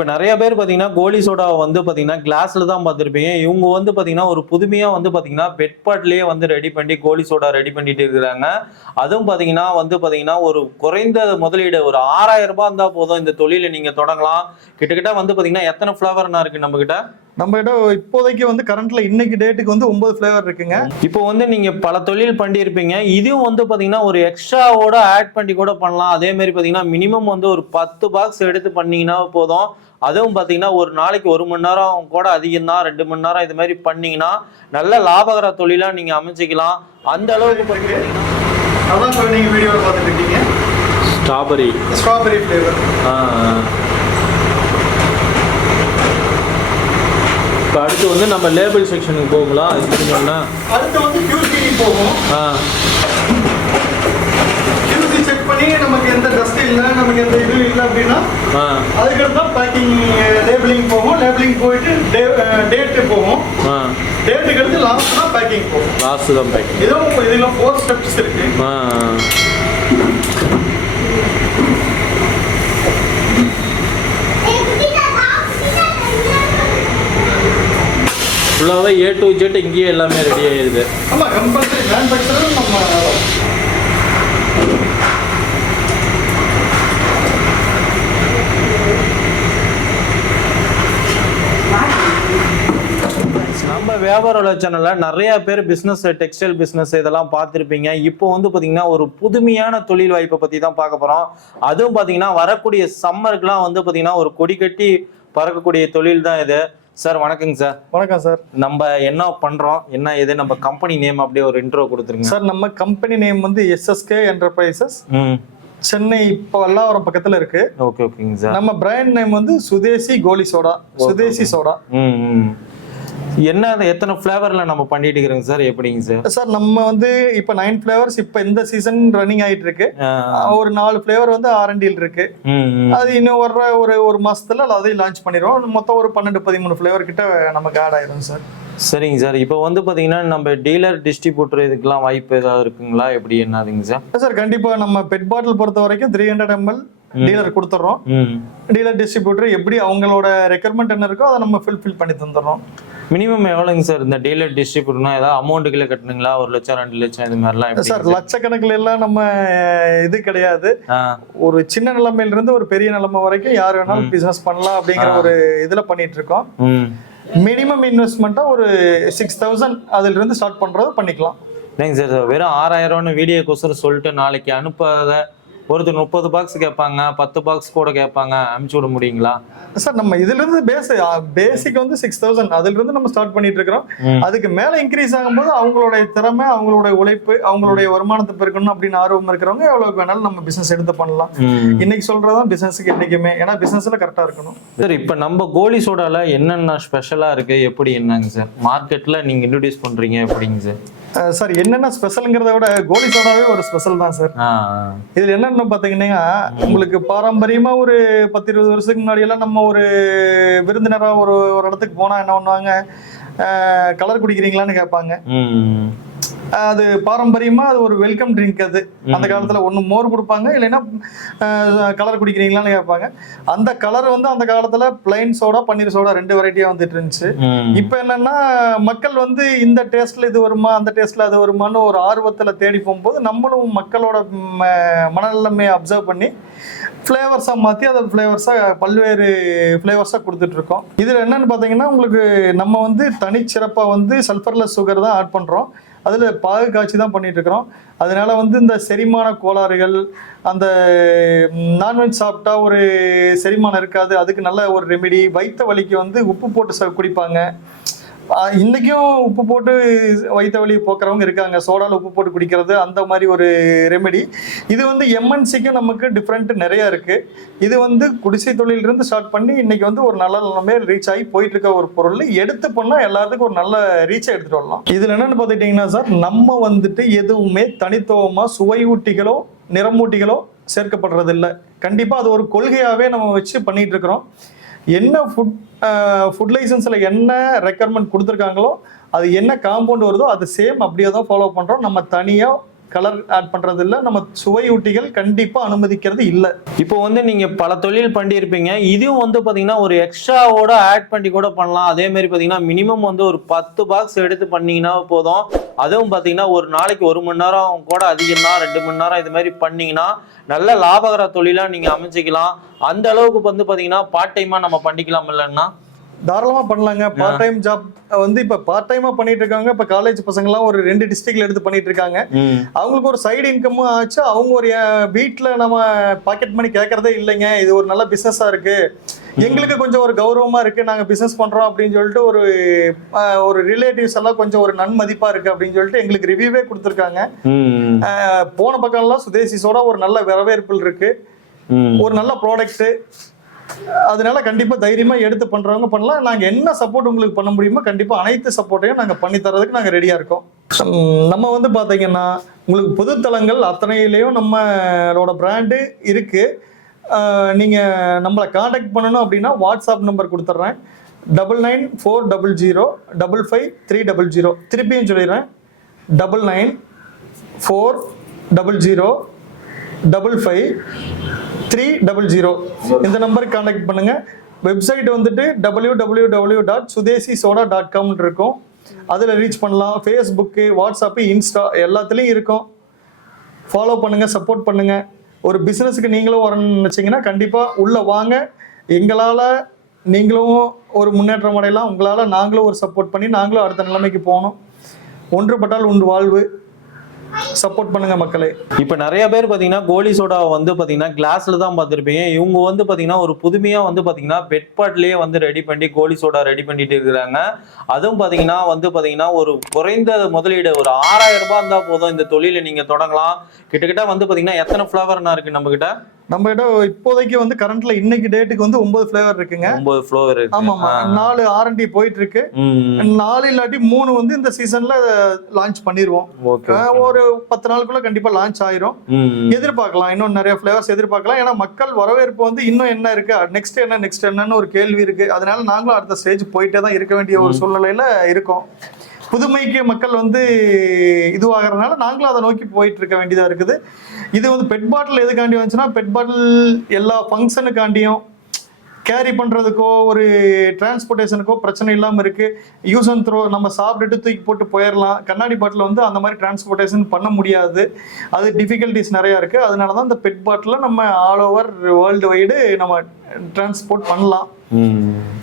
இப்போ நிறைய பேர் பார்த்தீங்கன்னா கோலி சோடாவை வந்து பார்த்தீங்கன்னா கிளாஸில் தான் பார்த்துருப்பீங்க. இவங்க வந்து பார்த்தீங்கன்னா ஒரு புதுமையாக வந்து பார்த்தீங்கன்னா பெட்பாட்லேயே வந்து ரெடி பண்ணி கோலி சோடா ரெடி பண்ணிட்டு இருக்கிறாங்க. அதுவும் பார்த்தீங்கன்னா வந்து பார்த்தீங்கன்னா ஒரு குறைந்த முதலீடு ஒரு ஆறாயிரம் ரூபாய் இருந்தால் போதும். இந்த தொழிலை நீங்கள் தொடங்கலாம். கிட்டத்தட்ட வந்து பார்த்தீங்கன்னா எத்தனை ஃப்ளவர்னா இருக்குது நம்மக்கிட்ட கிட்ட நம்ம கிட்ட இப்போதைக்கு வந்து கரண்ட்ல இன்னைக்கு டேட்டுக்கு வந்து ஒன்பது ஃபிளேவர் இருக்குங்க. இப்போ வந்து நீங்க பல தொழில் பண்ணியிருப்பீங்க. இதுவும் வந்து பாத்தீங்கன்னா ஒரு எக்ஸ்ட்ராவோட ஆட் பண்ணி கூட பண்ணலாம். அதே மாதிரி பாத்தீங்கன்னா மினிமம் வந்து ஒரு பத்து பாக்ஸ் எடுத்து பண்ணீங்கன்னா போதும். அதுவும் பாத்தீங்கன்னா ஒரு நாளைக்கு ஒரு மணி நேரம் கூட அதிகம் தான் ரெண்டு மணி நேரம் இது மாதிரி பண்ணீங்கன்னா நல்ல லாபகர தொழிலா நீங்க அமைச்சிக்கலாம். அந்த அளவுக்கு பார்த்தீங்கன்னா ஸ்ட்ராபெரி ஸ்ட்ராபெரி ஃபிளேவர் அடுத்து வந்து நம்ம லேபிள் செக்ஷனுக்கு போகலாம் இதுன்னா அடுத்து வந்து QC போகும். ஆ. QC செக் பண்ணி நமக்கு எந்த டஸ்ட் இல்லை நமக்கு எந்த இது இல்லை அப்படின்னா ஆ. அதுக்கடுத்து தான் பேக்கிங் லேபிளிங் போகும். லேபிளிங் போயிட்டு டேட்டு போகும். ஆ. டேட்டுக்கு அடுத்து லாஸ்ட் தான் பேக்கிங் போகும். லாஸ்ட் தான் பேக்கிங் இதுவும் இதில் ஃபோர் ஸ்டெப்ஸ் இருக்கு. ஃபுல்லாகவே ஏ டு ஜெட் இங்கேயே எல்லாமே ரெடி ஆயிடுது ஆமா கம்பல்சரி நம்ம நம்ம வியாபார சேனல்ல நிறைய பேர் பிசினஸ் டெக்ஸ்டைல் பிசினஸ் இதெல்லாம் பார்த்துருப்பீங்க. இப்போ வந்து பாத்தீங்கன்னா ஒரு புதுமையான தொழில் வாய்ப்பை பத்தி தான் பார்க்க போறோம். அதுவும் பாத்தீங்கன்னா வரக்கூடிய சம்மருக்குலாம் வந்து பாத்தீங்கன்னா ஒரு கொடி கட்டி பறக்கக்கூடிய தொழில் தான் இது. சார் வணக்கங்க சார். வணக்கம் சார். நம்ம என்ன பண்றோம் என்ன இது நம்ம கம்பெனி நேம் அப்படியே ஒரு இன்ட்ரோ கொடுத்துருங்க. சார் நம்ம கம்பெனி நேம் வந்து எஸ்எஸ்கே என்டர்பிரைசஸ் சென்னை இப்போ வல்லாவரம் பக்கத்துல இருக்கு. ஓகே ஓகேங்க சார். நம்ம பிராண்ட் நேம் வந்து சுதேசி கோலி சோடா சுதேசி சோடா. என்ன அது எத்தனை ஃப்ளேவர்ல நம்ம பண்ணிட்டு இருக்கிறோங்க சார்? எப்படிங்க சார்? சார் நம்ம வந்து இப்போ நைன் ஃபிளேவர்ஸ் இப்போ இந்த சீசன் ரன்னிங் ஆயிட்டு இருக்கு. ஒரு நாலு ஃபிளேவர் வந்து ஆர்என்டியில் இருக்கு. அது இன்னும் வர்ற ஒரு ஒரு மாசத்துல அதையும் லான்ச் பண்ணிடுவோம். மொத்தம் ஒரு பன்னெண்டு பதிமூணு ஃபிளேவர் கிட்ட நமக்கு ஆட் ஆயிரும் சார். சரிங்க சார். இப்போ வந்து பாத்தீங்கன்னா நம்ம டீலர் டிஸ்ட்ரிபியூட்டர் இதுக்கெல்லாம் வாய்ப்பு ஏதாவது இருக்குங்களா? எப்படி என்னதுங்க சார்? சார் கண்டிப்பா நம்ம பெட் பாட்டில் பொறுத்த வரைக்கும் த்ரீ ஹண்ட்ரட் எம்எல் டீலர் கொடுத்துட்றோம் டீலர் டிஸ்ட்ரிபியூட்டர் எப்படி அவங்களோட ரெக்குயர்மெண்ட் என்ன இருக்கோ அதை நம்ம ஃபில்ஃபில் பண்ணி தந்துடுறோம். மினிமம் எவ்வளோங்க சார் இந்த டீலர் டிஸ்ட்ரிபியூட்டர்னா ஏதாவது அமௌண்ட்டுக்குள்ள கட்டணுங்களா? ஒரு லட்சம் ரெண்டு லட்சம் இது மாதிரிலாம் சார் லட்சக்கணக்கில் எல்லாம் நம்ம இது கிடையாது. ஒரு சின்ன நிலைமையில இருந்து ஒரு பெரிய நிலைமை வரைக்கும் யார் வேணாலும் பிசினஸ் பண்ணலாம் அப்படிங்கிற ஒரு இதுல பண்ணிட்டு இருக்கோம். மினிமம் இன்வெஸ்ட்மெண்ட்டா ஒரு சிக்ஸ் தௌசண்ட் அதுல இருந்து ஸ்டார்ட் பண்றது பண்ணிக்கலாம். இல்லைங்க சார் வெறும் ஆறாயிரம் ரூபான்னு வீடியோக்கோசரம் சொல்லிட்டு நாளைக்கு அனுப்பாத ஒருத்தர் முப்பது பாக்ஸ் கேட்பாங்க பத்து பாக்ஸ் கூட கேட்பாங்க அனுப்பிச்சு விட முடியுங்களா? சார் நம்ம இதுல இருந்து பேஸ் பேசிக் வந்து சிக்ஸ் தௌசண்ட் அதுல இருந்து நம்ம ஸ்டார்ட் பண்ணிட்டு இருக்கிறோம். அதுக்கு மேல இன்க்ரீஸ் ஆகும்போது அவங்களுடைய திறமை அவங்களுடைய உழைப்பு அவங்களுடைய வருமானத்தை பெருக்கணும் அப்படின்னு ஆர்வம் இருக்கிறவங்க எவ்வளவுக்கு வேணாலும் நம்ம பிசினஸ் எடுத்து பண்ணலாம். இன்னைக்கு சொல்றதுதான் பிசினஸ்க்கு என்னைக்குமே. ஏன்னா பிசினஸ்ல கரெக்டா இருக்கணும். சார் இப்போ நம்ம கோலி சோடால என்னென்ன ஸ்பெஷலாக இருக்கு? எப்படி என்னங்க சார்? மார்க்கெட்டில் நீங்கள் இன்ட்ரடியூஸ் பண்ணுறீங்க எப்படிங்க சார்? சார் என்னென்ன ஸ்பெஷலுங்கிறத விட கோலி சோடாவே ஒரு ஸ்பெஷல் தான் சார். இதுல என்னன்னு பாத்தீங்கன்னா உங்களுக்கு பாரம்பரியமா ஒரு பத்து இருபது வருஷத்துக்கு முன்னாடி எல்லாம் நம்ம ஒரு விருந்தினரா ஒரு ஒரு இடத்துக்கு போனா என்ன பண்ணுவாங்க? கலர் குடிக்கிறீங்களான்னு கேட்பாங்க. அது பாரம்பரியமா அது ஒரு வெல்கம் ட்ரிங்க் அது. அந்த காலத்துல ஒண்ணு மோர் கொடுப்பாங்க இல்லைன்னா கலர் குடிக்கிறீங்களான்னு கேட்பாங்க. அந்த கலர் வந்து அந்த காலத்துல பிளைன் சோடா பன்னீர் சோடா ரெண்டு வெரைட்டியா வந்துட்டு இருந்துச்சு. இப்போ என்னன்னா மக்கள் வந்து இந்த டேஸ்ட்ல இது வருமா அந்த டேஸ்ட்ல அது வருமான்னு ஒரு ஆர்வத்துல தேடி போகும்போது நம்மளும் மக்களோட மனநிலைமையை அப்சர்வ் பண்ணி ஃப்ளேவர்ஸாக மாற்றி அதை ஃப்ளேவர்ஸாக பல்வேறு ஃப்ளேவர்ஸாக கொடுத்துட்ருக்கோம் இதில் என்னன்னு பார்த்தீங்கன்னா உங்களுக்கு நம்ம வந்து தனிச்சிறப்பாக வந்து சல்ஃபர்லெஸ் சுகர் தான் ஆட் பண்ணுறோம் அதில் பாகு காய்ச்சி தான் பண்ணிட்டு இருக்கிறோம் அதனால வந்து இந்த செரிமான கோளாறுகள் அந்த நான்வெஜ் சாப்பிட்டா ஒரு செரிமானம் இருக்காது. அதுக்கு நல்ல ஒரு ரெமெடி வயிற்று வலிக்கு வந்து உப்பு போட்டு ச- குடிப்பாங்க. இன்றைக்கும் இன்னைக்கும் உப்பு போட்டு வயிற்று வலி போக்குறவங்க இருக்காங்க. சோடால உப்பு போட்டு குடிக்கிறது அந்த மாதிரி ஒரு ரெமெடி இது வந்து எம்என்சிக்கும் நமக்கு டிஃப்ரெண்ட் நிறைய இருக்கு. இது வந்து குடிசை தொழிலிருந்து ஸ்டார்ட் பண்ணி இன்னைக்கு வந்து ஒரு நல்ல நிலைமையில ரீச் ஆகி போயிட்டு இருக்க ஒரு பொருள். எடுத்து பண்ணா எல்லாத்துக்கும் ஒரு நல்ல ரீச்சை எடுத்துட்டு வரலாம். இதுல என்னன்னு பார்த்துக்கிட்டிங்கன்னா சார் நம்ம வந்துட்டு எதுவுமே தனித்துவமா சுவையூட்டிகளோ நிறமூட்டிகளோ சேர்க்கப்படுறது இல்லை கண்டிப்பா அது ஒரு கொள்கையாவே நம்ம வச்சு பண்ணிட்டு இருக்கிறோம். என்ன ஃபுட் ஃபுட் லைசன்ஸில் என்ன ரெக்குயர்மெண்ட் கொடுத்துருக்காங்களோ அது என்ன காம்பவுண்ட் வருதோ அது சேம் அப்படியே தான் ஃபாலோ பண்ணுறோம் நம்ம தனியாக கலர் ஆட் பண்றது இல்லை நம்ம சுவையூட்டிகள் கண்டிப்பா அனுமதிக்கிறது இல்லை. இப்போ வந்து நீங்க பல தொழில் பண்ணியிருப்பீங்க. இதுவும் வந்து பாத்தீங்கன்னா ஒரு எக்ஸ்ட்ராவோட ஆட் பண்ணி கூட பண்ணலாம். அதே மாதிரி பாத்தீங்கன்னா மினிமம் வந்து ஒரு பத்து பாக்ஸ் எடுத்து பண்ணீங்கன்னா போதும். அதுவும் பாத்தீங்கன்னா ஒரு நாளைக்கு ஒரு மணி நேரம் கூட அதிகம் ரெண்டு மணி நேரம் இது மாதிரி பண்ணீங்கன்னா நல்ல லாபகர தொழிலா நீங்க அமைச்சிக்கலாம். அந்த அளவுக்கு வந்து பாத்தீங்கன்னா பார்ட் டைமா நம்ம பண்ணிக்கலாம் இல்லைன்னா? தாராளமா பண்ணலாங்க. பார்ட் டைம் ஜாப் வந்து இப்ப பார்ட் டைமா பண்ணிட்டு இருக்காங்க. இப்ப காலேஜ் பசங்க எல்லாம் ஒரு ரெண்டு டிஸ்ட்ரிக்ட்ல எடுத்து பண்ணிட்டு இருக்காங்க. அவங்களுக்கு ஒரு சைடு இன்கமும் ஆச்சு. அவங்க ஒரு வீட்ல நம்ம பாக்கெட் மணி கேட்கறதே இல்லைங்க. இது ஒரு நல்ல பிசினஸா இருக்கு. எங்களுக்கு கொஞ்சம் ஒரு கௌரவமா இருக்கு. நாங்க பிசினஸ் பண்றோம் அப்படின்னு சொல்லிட்டு ஒரு ஒரு ரிலேட்டிவ்ஸ் எல்லாம் கொஞ்சம் ஒரு நன்மதிப்பா இருக்கு அப்படின்னு சொல்லிட்டு எங்களுக்கு ரிவ்யூவே கொடுத்துருக்காங்க. போன பக்கம்லாம் சுதேசிஸோட ஒரு நல்ல வரவேற்பு இருக்கு. ம். ஒரு நல்ல ப்ராடக்ட் அதனால கண்டிப்பா தைரியமா எடுத்து பண்றவங்க பண்ணலாம். நாங்க என்ன சப்போர்ட் உங்களுக்கு பண்ண முடியுமோ கண்டிப்பா அனைத்து சப்போர்ட்டையும் நாங்க பண்ணி தரதுக்கு நாங்க ரெடியா இருக்கோம். நம்ம வந்து பாத்தீங்கன்னா உங்களுக்கு பொதுத்தளங்கள் அத்தனையிலையும் நம்மளோட பிராண்டு இருக்கு. நீங்கள் நம்மளை காண்டாக்ட் பண்ணணும் அப்படின்னா வாட்ஸ்அப் நம்பர் கொடுத்துட்றேன். Double nine four double zero double five three double zero திருப்பியும் சொல்லிடுறேன். Double nine four double zero double five three double zero இந்த நம்பருக்கு காண்டாக்ட் பண்ணுங்க. வெப்சைட் வந்துட்டு W W W dot Swadeshi soda dot com இருக்கும். அதில் reach பண்ணலாம். Facebook WhatsApp Insta எல்லாத்துலேயும் இருக்கும். ஃபாலோ பண்ணுங்கள் சப்போர்ட் பண்ணுங்கள் ஒரு பிஸ்னஸுக்கு நீங்களும் வரணும்னு நினச்சிங்கன்னா கண்டிப்பாக உள்ளே வாங்க. எங்களால் நீங்களும் ஒரு முன்னேற்றம் அடையலாம். உங்களால் நாங்களும் ஒரு சப்போர்ட் பண்ணி நாங்களும் அடுத்த நிலைமைக்கு போகணும். ஒன்றுபட்டால் உண்டு வாழ்வு. சப்போர்ட் பண்ணுங்க மக்களே. இப்போ நிறைய பேர் பார்த்தீங்கன்னா கோலி சோடாவை வந்து பார்த்தீங்கன்னா கிளாஸ்ல தான் பார்த்துருப்பீங்க. இவங்க வந்து பார்த்தீங்கன்னா ஒரு புதுமையாக வந்து பார்த்தீங்கன்னா பெட்பாட்லேயே வந்து ரெடி பண்ணி கோலி சோடா ரெடி பண்ணிட்டு இருக்கிறாங்க. அதுவும் பார்த்தீங்கன்னா வந்து பார்த்தீங்கன்னா ஒரு குறைந்த முதலீடு ஒரு ஆறாயிரம் ரூபாய் இருந்தால் போதும். இந்த தொழிலை நீங்கள் தொடங்கலாம். கிட்டத்தட்ட வந்து பார்த்தீங்கன்னா எத்தனை ஃப்ளவர்னா இருக்கு நம்ம கிட்ட நம்ம கிட்ட இப்போதைக்கு வந்து கரண்ட்ல இன்னைக்கு டேட்டுக்கு வந்து ஒன்பது ஃபிளேவர் இருக்குங்க. ஒன்பது ஃப்ளவர் ஆமா ஆமா நாலு ஆர்என்டி போயிட்டு இருக்கு நாலு இல்லாட்டி மூணு வந்து இந்த சீசன்ல லான்ச் பண்ணிடுவோம் ஒரு பத்து நாளுக்குள்ள கண்டிப்பா லான்ச் ஆயிரும். எதிர்பார்க்கலாம். இன்னும் நிறைய ஃபிளேவர்ஸ் எதிர்பார்க்கலாம். ஏன்னா மக்கள் வரவேற்பு வந்து இன்னும் என்ன இருக்கு? நெக்ஸ்ட் என்ன நெக்ஸ்ட் என்னன்னு ஒரு கேள்வி இருக்கு. அதனால நாங்களும் அடுத்த ஸ்டேஜ் போயிட்டே தான் இருக்க வேண்டிய ஒரு சூழ்நிலையில இருக்கோம். புதுமைக்கு மக்கள் வந்து இதுவாகிறதுனால நாங்களும் அதை நோக்கி போயிட்டு இருக்க வேண்டியதா இருக்குது. இது வந்து பெட் பாட்டில் எதுக்காண்டி வந்துச்சுன்னா பெட் பாட்டில் எல்லா ஃபங்க்ஷனுக்காண்டியும் கேரி பண்ணுறதுக்கோ ஒரு டிரான்ஸ்போர்ட்டேஷனுக்கோ பிரச்சனை இல்லாமல் இருக்குது யூஸ் அண்ட் த்ரோ நம்ம சாப்பிட்டுட்டு தூக்கி போட்டு போயிடலாம் கண்ணாடி பாட்டில் வந்து அந்த மாதிரி டிரான்ஸ்போர்ட்டேஷன் பண்ண முடியாது. அது டிஃபிகல்ட்டிஸ் நிறையா இருக்குது அதனால தான் இந்த பெட் பாட்டில் நம்ம ஆல் ஓவர் வேர்ல்டு வைடு நம்ம டிரான்ஸ்போர்ட் பண்ணலாம்.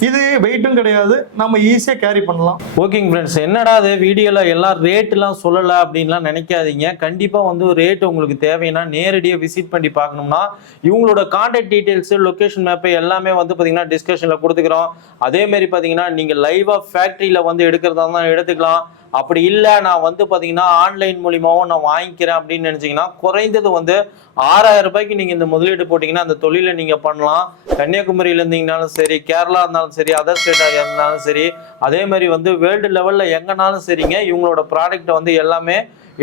இது வெயிட்டும் கிடையாது. நம்ம ஈஸியாக கேரி பண்ணலாம். ஓகேங்க ஃப்ரெண்ட்ஸ் என்னடா அது வீடியோவில் எல்லாம் ரேட்டுலாம் சொல்லலை அப்படின்லாம் நினைக்காதீங்க. கண்டிப்பாக வந்து ரேட் உங்களுக்கு தேவைன்னா நேரடியாக விசிட் பண்ணி பார்க்கணும்னா இவங்களோட கான்டாக்ட் டீட்டெயில்ஸு லொக்கேஷன் மேப்பு எல்லாமே வந்து பார்த்தீங்கன்னா டிஸ்கஷனில் கொடுத்துக்கிறோம். அதேமாரி பார்த்தீங்கன்னா நீங்கள் லைவாக ஃபேக்ட்ரியில் வந்து எடுக்கிறதா தான் எடுத்துக்கலாம். அப்படி இல்லை நான் வந்து பார்த்தீங்கன்னா ஆன்லைன் மூலியமாகவும் நான் வாங்கிக்கிறேன் அப்படின்னு நினச்சிங்கன்னா குறைந்தது வந்து ஆறாயிரம் ரூபாய்க்கு நீங்கள் இந்த முதலீடு போட்டிங்கன்னா அந்த தொழிலை நீங்கள் பண்ணலாம். கன்னியாகுமரியில இருந்தீங்கனாலும் சரி கேரளா இருந்தாலும் சரி அதர் ஸ்டேட்டாக இருந்தாலும் சரி அதே மாதிரி வந்து வேர்ல்டு லெவலில் எங்கேனாலும் சரிங்க இவங்களோட ப்ராடக்ட்டை வந்து எல்லாமே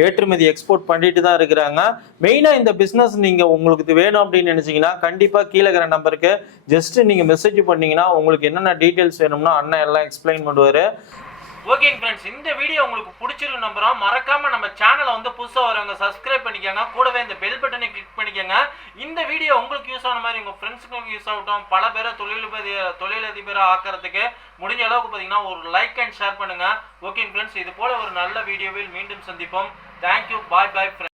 ஏற்றுமதி எக்ஸ்போர்ட் பண்ணிட்டு தான் இருக்கிறாங்க. மெயினாக இந்த பிஸ்னஸ் நீங்கள் உங்களுக்கு வேணும் அப்படின்னு நினச்சிங்கன்னா கண்டிப்பாக கீழே இருக்கிற நம்பருக்கு ஜஸ்ட் நீங்கள் மெசேஜ் பண்ணிங்கன்னா உங்களுக்கு என்னென்ன டீட்டெயில்ஸ் வேணும்னா அண்ணன் எல்லாம் எக்ஸ்பிளைன் பண்ணுவார். ஓகேங்க ஃப்ரெண்ட்ஸ் இந்த வீடியோ உங்களுக்கு பிடிச்சிருக்கு நம்புகிறோம் மறக்காமல் நம்ம சேனலை வந்து புதுசாக வரவங்க சப்ஸ்கிரைப் பண்ணிக்கோங்க. கூடவே இந்த பெல் பட்டனை கிளிக் பண்ணிக்கோங்க. இந்த வீடியோ உங்களுக்கு யூஸ் ஆன மாதிரி உங்கள் ஃப்ரெண்ட்ஸுக்கும் யூஸ் ஆகட்டும். பல பேரை தொழிலதிபதி தொழிலதிபராக ஆக்கிறதுக்கு முடிஞ்ச அளவுக்கு பார்த்தீங்கன்னா ஒரு லைக் அண்ட் ஷேர் பண்ணுங்க. ஓகேங்க ஃப்ரெண்ட்ஸ் இது போல ஒரு நல்ல வீடியோவில் மீண்டும் சந்திப்போம். Thank you bye bye friends